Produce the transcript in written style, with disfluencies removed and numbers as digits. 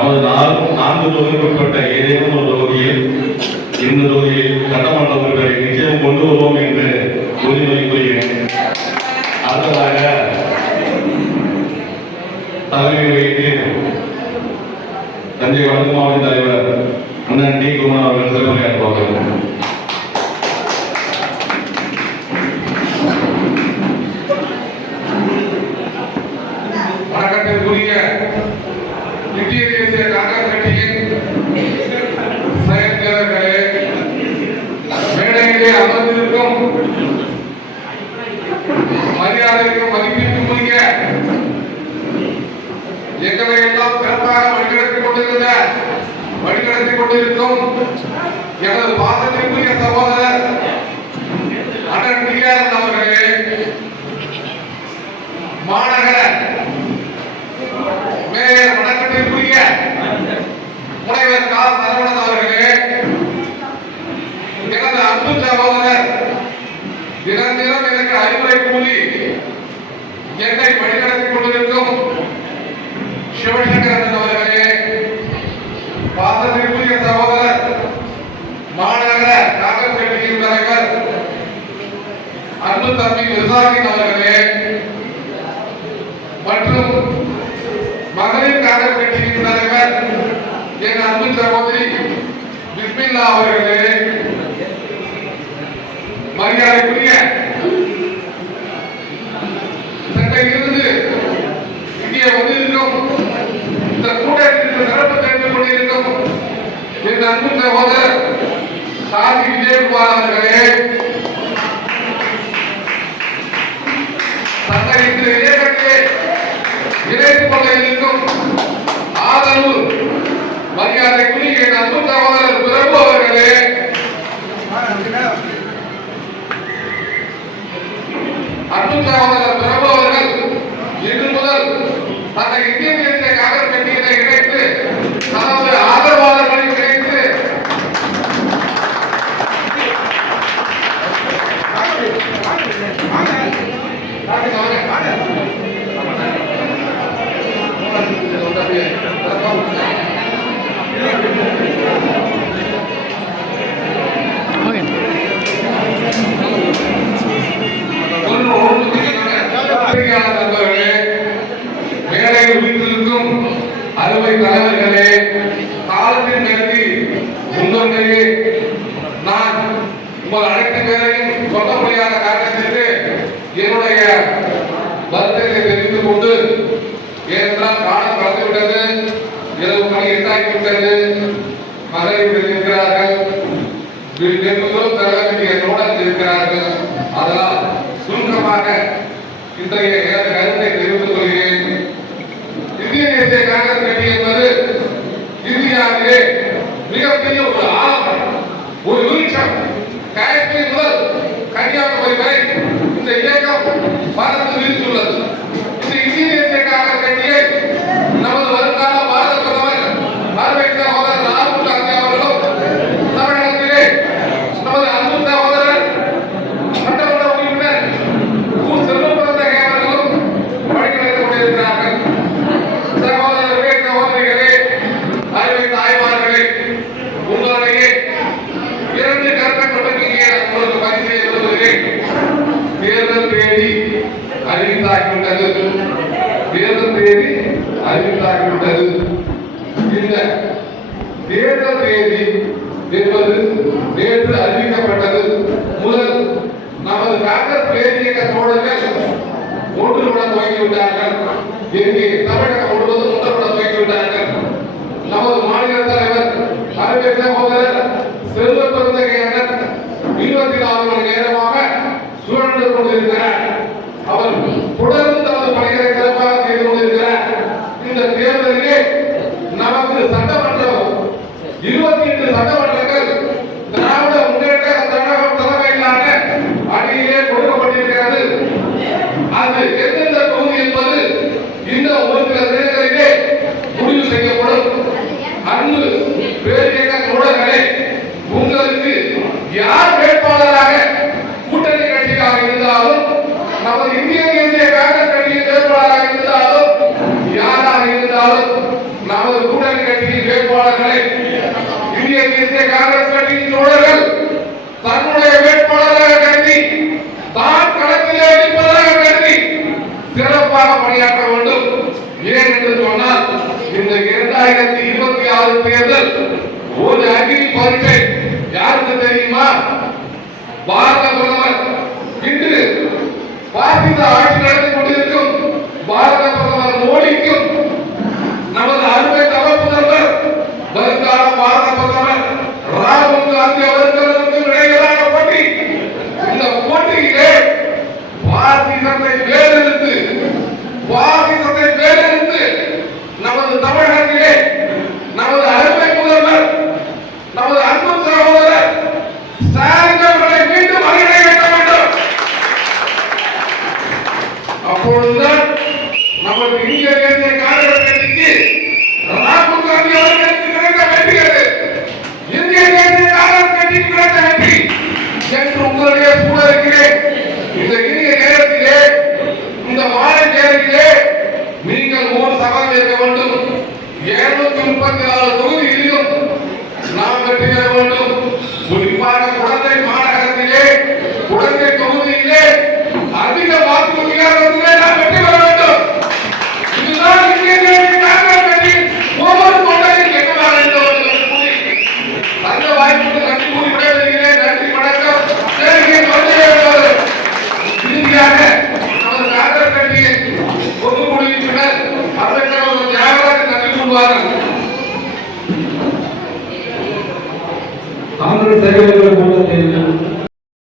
நமது 4 தொகுதிக்கு உட்பட்ட ஏதேனும் ஒரு தொகுதியில் இந்த தொகுதியில் சட்டமன்ற உறுப்பினரை நிச்சயம் கொண்டு வருவோம் என்று உறுதிமொழி கூறுகிறேன். அடுத்ததாக தலைமை வைத்து தஞ்சை வடக்கு மாவட்ட தலைவர் அண்ணன் டி. குமார் அவர்கள் சிறப்புரையாற்றுவார்கள். வணக்கத்திற்குரிய இந்திய தேசிய காங்கிரஸ் கட்சியின் செயற்பாளர்களே, மேடையிலே அமர்ந்திருக்கும் மரியாதைக்கும் மதிப்பிற்கும் உரிய எங்களை எல்லாம் சிறப்பாக வழிநடத்திக் கொண்டிருக்கும் எனது பாசத்திற்குரிய சகோதரர் அண்ணன் டி.ஆர். அவர்களே, மாநகர மேயர் வணக்கத்திற்குரிய முனைவர் கா. சரவணன் அவர்களே, எனது அன்பு சகோதரர் தினம் எனக்கு அறிவுரை கூறி என்னை வழிநடத்திக் கொண்டிருக்கும் சிவசங்கரன் அவர்களே, பாசத்திற்குரிய சகோதரர் மாநகர காங்கிரஸ் கட்சியின் தலைவர் அன்பு தம்பி விசாகின் அவர்களே, மற்றும் மகளிர் காங்கிரஸ் கட்சியின் தலைவர் என் அன்பு சகோதரி பிஸ்மில்லா அவர்களே, மரியாதைக்குரிய இருந்து இங்கே வந்திருக்கும் இந்த கூட்டத்திற்கு சிறப்பு தெரிந்து கொண்டிருக்கும் என் அன்பு சகோதரர் சாதி விஜயகுமார் அவர்களே, தங்களை இந்த இயக்கத்தை இணைத்துக் கொள்ள இருக்கும் ஆதரவு மரியாதைக்குரிய என் அன்பு சகோதரர் பிரபு அவர்களே, அன்பு சகோதரர் பிரபு அவர்கள் இன்று முதல் தன்னை இந்திய தேசிய காங்கிரஸ் கட்சியினை இணைத்து தனது ஆதரவாளர்களை இணைத்து அறுவை தலைவர்களே, காலத்தின் கருதி முன்வந்தே நான் உங்கள் அனைத்து பேரையும் சொல்ல முடியாத காரணத்திற்கு என்னுடைய வருத்தத்தை தெரிவித்துக் கொண்டு, ஏனென்றால் காலம் கடந்துவிட்டது, இரவு மணி 8 ஆகிவிட்டது, மகளிர் இருக்கிறார்கள், வெகுதூரம் தர வேண்டிய நோடல் இருக்கிறார்கள். அதனால் சுருக்கமாக இன்றைய எனது கருத்தை தெரிவித்துக் கொள்கிறேன். இந்திய தேசிய காங்கிரஸ் கட்சி என்பது இந்தியாவிலே மிகப்பெரிய ஒரு ஆழம், ஒரு விருட்சம். காஷ்மீர் முதல் கன்னியாகுமரி வரை இந்த இயக்கம் பறந்து விரித்துள்ளது. இந்த இந்திய தேசிய காங்கிரஸ் கட்சியை நமது வருங்கால பாரத பிரதமர் அருமை சகோதரர் ராகுல் காந்தி அவர்களும் தமிழகத்திலே நமது அன்பு சகோதரர் சட்டமன்ற உறுப்பினர் கு. செல்வப்பிரசாத் அவர்களும் வழிநடத்திக் கொண்டிருக்கிறார்கள். சகோதரர்களே, சகோதரிகளே, அருமை தாய்மார்களே, உங்களுடைய 2 கருத்துக்கள் உங்களுக்கு பரிசீலனை சொல்லுகிறேன். தேர்தல் தேதி அறிவித்தாகிவிட்டது. தேர்தல் தேதி அறிவித்தாகிவிட்டது. இந்த தேர்தல் தேதி என்பது நேற்று அறிவிக்கப்பட்டது. முதல் நமது காங்கிரஸ் பேரியக்க தோழர்கள் ஒன்றுபட துவங்கிவிட்டார்கள். இங்கே தமிழகம் முழுவதும் ஒன்றுபட துவங்கிவிட்டார்கள். நமது மாநில தலைவர் அருமை சகோதரர் செல்வ பெருந்தகையர் 24 மணி நேரமாக சுழன்று கொண்டிருக்கிறார். அவர் தொடர்ந்து தமது பணிகளை சிறப்பாக செய்து கொண்டிருக்கிறார். இந்த தேர்தலிலே நமக்கு சட்டமன்றம் 28 சட்டமன்றங்கள் திராவிட முன்னேற்ற கழகம் தலைமையிலான அணியிலே கொடுக்கப்பட்டிருக்கிறது. அது எந்தெந்த தொகுதி என்பது இந்த ஒரு சில தினங்களிலே முடிவு செய்யப்படும். அன்பு பேரியக்க தோழர்களே, உங்களுக்கு யார் வேட்பாளராக கூட்டணி கட்சியாக இருந்தாலும், நமது இந்திய தேசிய காங்கிரஸ் கட்சியின் வேட்பாளராக இருந்தாலும், யாராக இருந்தாலும் நமது கூட்டணி கட்சியின் வேட்பாளர்களை இந்திய தேசிய காங்கிரஸ் கட்சியின் தோழர்கள் தன்னுடைய வேட்பாளராக கருதி தான் களத்திலே இருப்பதாக கருதி சிறப்பாக பணியாற்ற வேண்டும். ஏன் என்று சொன்னால் இந்த 2026 தேர்தல் ஒரு அக்னி பரீட்சை. யாருக்கு தெரியுமா? பாரத பிரதமர் இன்று பாசிச ஆட்சி நடத்தி கொண்டிருக்கும் பாரத பிரதமர் மோடிக்கும் நமது அருமை தவப்புதல்வர் வருங்கால பாரத பிரதமர் ராகுல் காந்தி அவர்களுக்கும் இடையிலான போட்டி. இந்த போட்டியிலே பாசிசத்தை வேறெடுத்து நமது தமிழகத்திலே நமது அருமை முதல்வர் நமது அன்பு சகோதரர் ஸ்டாலின் அவர்களை மீண்டும் அறிவிக்க வேண்டும். அப்பொழுதுதான் நமது இந்திய தேசிய காங்கிரஸ் கட்சிக்கு ராகுல் காந்தி அவர்களுக்கு கிடைத்த வெற்றியது இந்திய தேசிய காங்கிரஸ் கட்சிக்கு கிடைத்த வெற்றி என்று உங்களுடைய கூட இருக்கிறேன். இந்த இனிய நேரத்திலே இந்த மாலை நேரத்திலே நீங்கள் ஒரு சபதம் ஏற்க வேண்டும். 734 தொகுதிகளிலும் நாம் வெற்றி பெற வேண்டும். குறிப்பாக குழந்தை மாநகரத்திலே குழந்தை தொகுதியிலே அதிக வாக்கு வித்தியாசம்